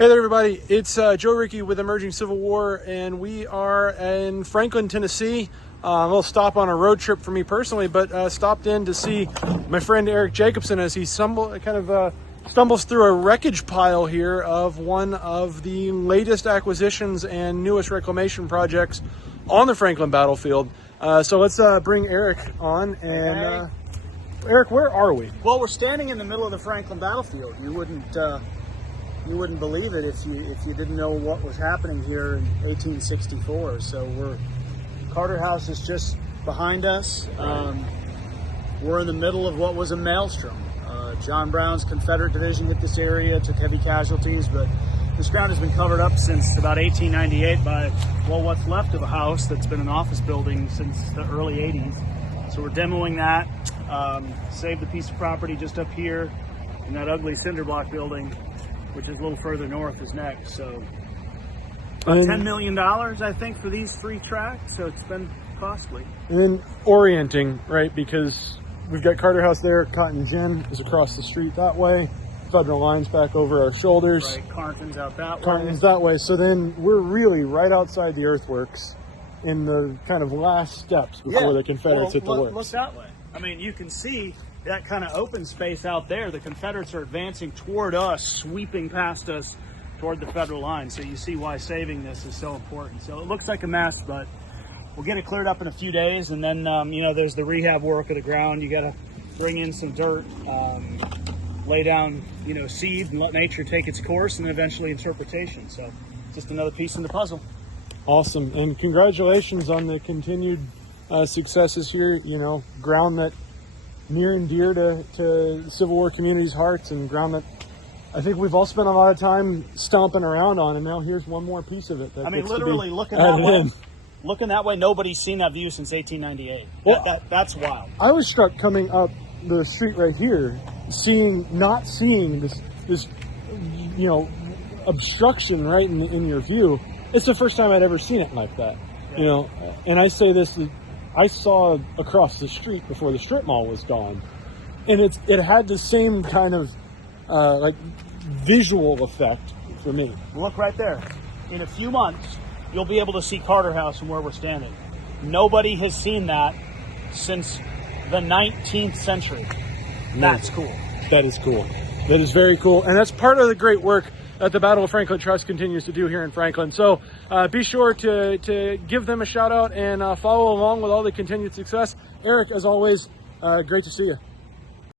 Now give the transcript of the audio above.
Hey there, everybody. It's Joe Ricci with Emerging Civil War, and we are in Franklin, Tennessee. A little stop on a road trip for me personally, but stopped in to see my friend Eric Jacobson as he stumbles through a wreckage pile here of one of the latest acquisitions and newest reclamation projects on the Franklin battlefield. So let's bring Eric on. And Eric, where are we? Well, we're standing in the middle of the Franklin battlefield. You wouldn't believe it if you didn't know what was happening here in 1864. So Carter House is just behind us. We're in the middle of what was a maelstrom. John Brown's Confederate division hit this area, took heavy casualties, but this ground has been covered up since about 1898 by, well, what's left of a house that's been an office building since the early 80s. So we're demoing that, saved the piece of property just up here, and that ugly cinder block building, which is a little further north, is next. So $10 million, I think, for these 3 tracks. So it's been costly. And then orienting, right? Because we've got Carter House there, Cotton Gin is across the street that way, Federal Line's back over our shoulders. Right, Carnton's out that way. Carnton's that way. So then we're really right outside the earthworks in the kind of last steps before the Confederates hit the works. Look that way. I mean, you can see that kind of open space out there. The Confederates are advancing toward us, sweeping past us toward the Federal line. So you see why saving this is so important. So it looks like a mess, but we'll get it cleared up in a few days. And then, there's the rehab work of the ground. You got to bring in some dirt, lay down, seed, and let nature take its course, and then eventually interpretation. So just another piece in the puzzle. Awesome. And congratulations on the continued successes here. Ground that near and dear to Civil War communities' hearts, and ground that I think we've all spent a lot of time stomping around on, and now here's one more piece of it. That literally looking that way, nobody's seen that view since 1898. Well, that's wild. I was struck coming up the street right here, not seeing this obstruction right in your view. It's the first time I'd ever seen it like that. Yeah. And I say this, I saw across the street before the strip mall was gone, and it had the same kind of visual effect for me. Look right there. In a few months, you'll be able to see Carter House from where we're standing. Nobody has seen that since the 19th century. That's cool. That is cool. That is very cool, and that's part of the great work that the Battle of Franklin Trust continues to do here in Franklin. So be sure to give them a shout out and follow along with all the continued success. Eric, as always, great to see you.